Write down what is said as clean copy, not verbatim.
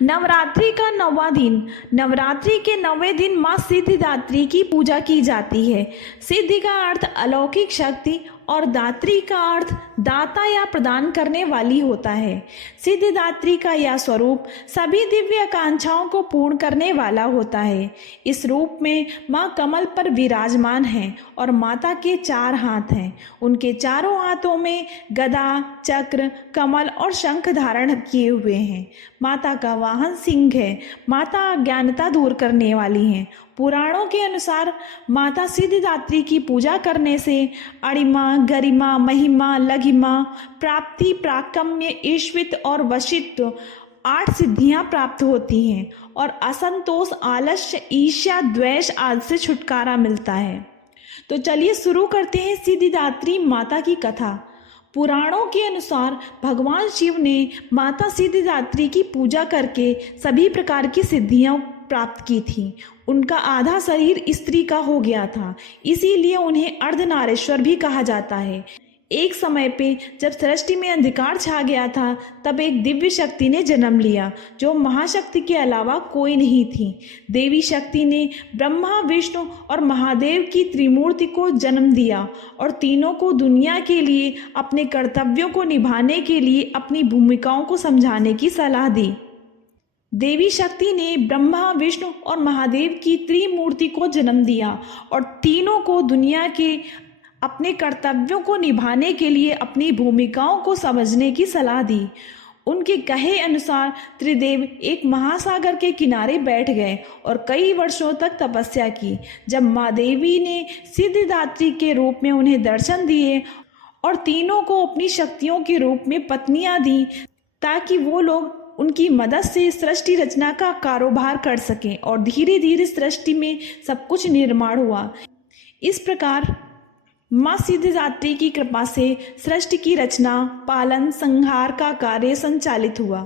नवरात्रि का 9वां दिन। नवरात्रि के 9वें दिन माँ सिद्धिदात्री की पूजा की जाती है। सिद्धि का अर्थ अलौकिक शक्ति और दात्री का अर्थ दाता या प्रदान करने वाली होता है। सिद्धिदात्री का यह स्वरूप सभी दिव्य आकांक्षाओं को पूर्ण करने वाला होता है। इस रूप में माँ कमल पर विराजमान हैं और माता के 4 हाथ हैं। उनके चारों हाथों में गदा, चक्र, कमल और शंख धारण किए हुए हैं। माता का वाहन सिंह है। माता अज्ञानता दूर करने वाली हैं। पुराणों के अनुसार माता सिद्धिदात्री की पूजा करने से अणिमा, गरिमा, महिमा, लघिमा, प्राप्ति, प्राकम्य, ईश्वित और वशित्व 8 सिद्धियां प्राप्त होती हैं और असंतोष, आलस्य, ईर्ष्या, द्वेष आदि से छुटकारा मिलता है। तो चलिए शुरू करते हैं सिद्धिदात्री माता की कथा। पुराणों के अनुसार भगवान शिव ने माता सिद्धिदात्री की पूजा करके सभी प्रकार की सिद्धियां प्राप्त की थी। उनका आधा शरीर स्त्री का हो गया था, इसीलिए उन्हें अर्धनारीश्वर भी कहा जाता है। एक समय पे जब सृष्टि में अंधकार छा गया था, तब एक दिव्य शक्ति ने जन्म लिया जो महाशक्ति के अलावा कोई नहीं थी। देवी शक्ति ने ब्रह्मा, विष्णु और महादेव की त्रिमूर्ति को जन्म दिया और तीनों को दुनिया के लिए अपने कर्तव्यों को निभाने के लिए अपनी भूमिकाओं को समझाने की सलाह दी। देवी शक्ति ने ब्रह्मा, विष्णु और महादेव की त्रिमूर्ति को जन्म दिया और तीनों को दुनिया के अपने कर्तव्यों को निभाने के लिए अपनी भूमिकाओं को समझने की सलाह दी। उनके कहे अनुसार त्रिदेव एक महासागर के किनारे बैठ गए और कई वर्षों तक तपस्या की। जब माँ देवी ने सिद्धिदात्री के रूप में उन्हें दर्शन दिए और तीनों को अपनी शक्तियों के रूप में पत्नियां दी, ताकि वो लोग उनकी मदद से सृष्टि रचना का कारोबार कर सकें और धीरे धीरे सृष्टि में सब कुछ निर्माण हुआ। इस प्रकार माँ सिद्धिदात्री की कृपा से सृष्टि की रचना, पालन, संहार का कार्य संचालित हुआ।